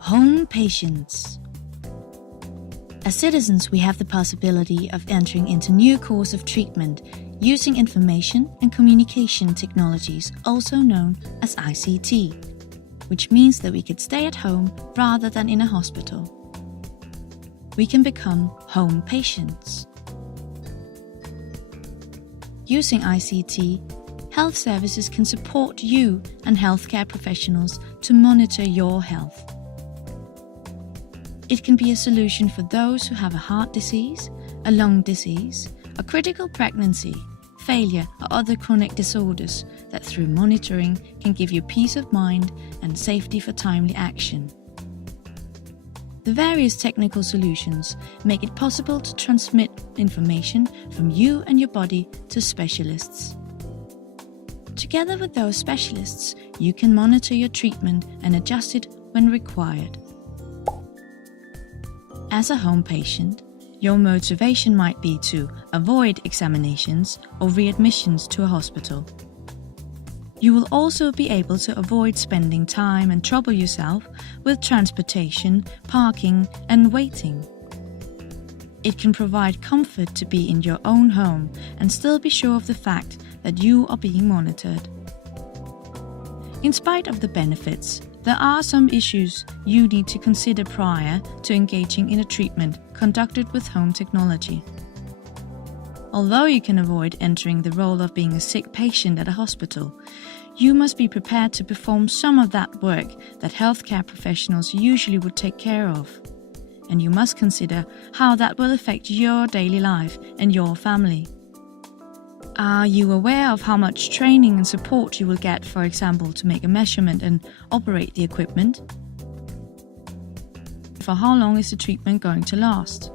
Home patients. As citizens, we have the possibility of entering into new course of treatment using information and communication technologies, also known as ICT, which means that we could stay at home rather than in a hospital. We can become home patients. Using ICT, health services can support you and healthcare professionals to monitor your health. It can be a solution for those who have a heart disease, a lung disease, a critical pregnancy, failure or other chronic disorders that through monitoring can give you peace of mind and safety for timely action. The various technical solutions make it possible to transmit information from you and your body to specialists. Together with those specialists, you can monitor your treatment and adjust it when required. As a home patient, your motivation might be to avoid examinations or readmissions to a hospital. You will also be able to avoid spending time and trouble yourself with transportation, parking, and waiting. It can provide comfort to be in your own home and still be sure of the fact that you are being monitored. In spite of the benefits, there are some issues you need to consider prior to engaging in a treatment conducted with home technology. Although you can avoid entering the role of being a sick patient at a hospital, you must be prepared to perform some of that work that healthcare professionals usually would take care of. And you must consider how that will affect your daily life and your family. Are you aware of how much training and support you will get, for example, to make a measurement and operate the equipment? For how long is the treatment going to last?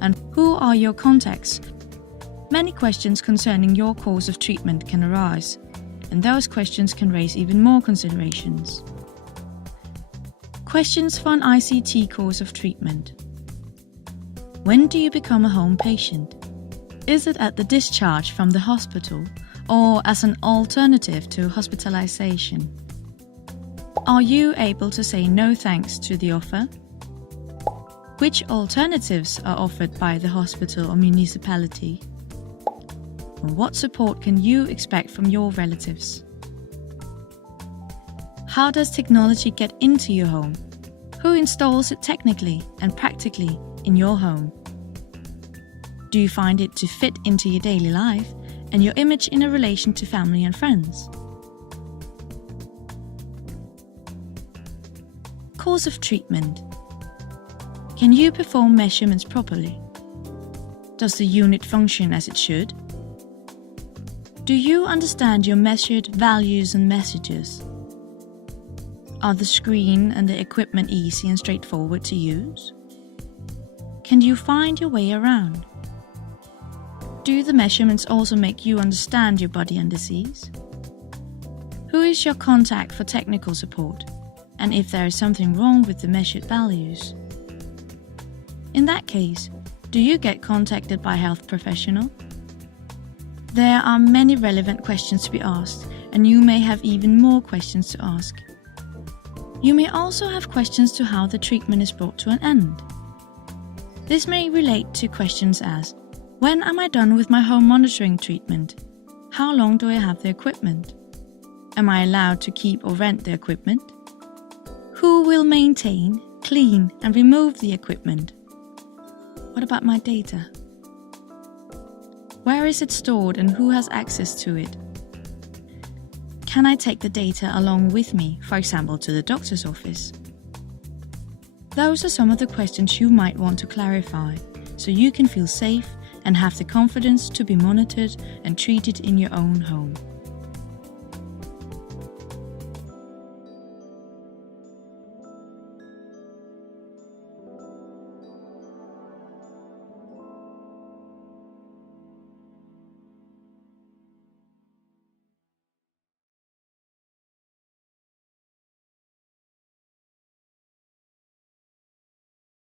And who are your contacts? Many questions concerning your course of treatment can arise, and those questions can raise even more considerations. Questions for an ICT course of treatment. When do you become a home patient? Is it at the discharge from the hospital or as an alternative to hospitalization? Are you able to say no thanks to the offer? Which alternatives are offered by the hospital or municipality? And what support can you expect from your relatives? How does technology get into your home? Who installs it technically and practically in your home? Do you find it to fit into your daily life and your image in a relation to family and friends? Course of treatment. Can you perform measurements properly? Does the unit function as it should? Do you understand your measured values and messages? Are the screen and the equipment easy and straightforward to use? Can you find your way around? Do the measurements also make you understand your body and disease? Who is your contact for technical support? And if there is something wrong with the measured values? In that case, do you get contacted by a health professional? There are many relevant questions to be asked, and you may have even more questions to ask. You may also have questions to how the treatment is brought to an end. This may relate to questions as, when am I done with my home monitoring treatment? How long do I have the equipment? Am I allowed to keep or rent the equipment? Who will maintain, clean and remove the equipment? What about my data? Where is it stored and who has access to it? Can I take the data along with me, for example, to the doctor's office? Those are some of the questions you might want to clarify, so you can feel safe and have the confidence to be monitored and treated in your own home.